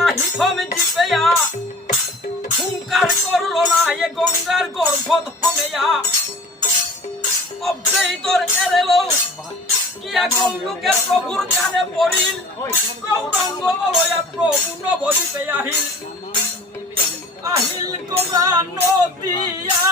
আহি থমে জিপেয়া হুঙ্কার করলো না এ গঙ্গার গর্ভ ধমেয়া অব্দেই তোর এরেলো কিয়া গল্লুকে প্রভুর কানে পড়িল গৌরাঙ্গ অলয়া প্রভু নবদ্বীপে আহিল আহিল গঙ্গা নদিয়া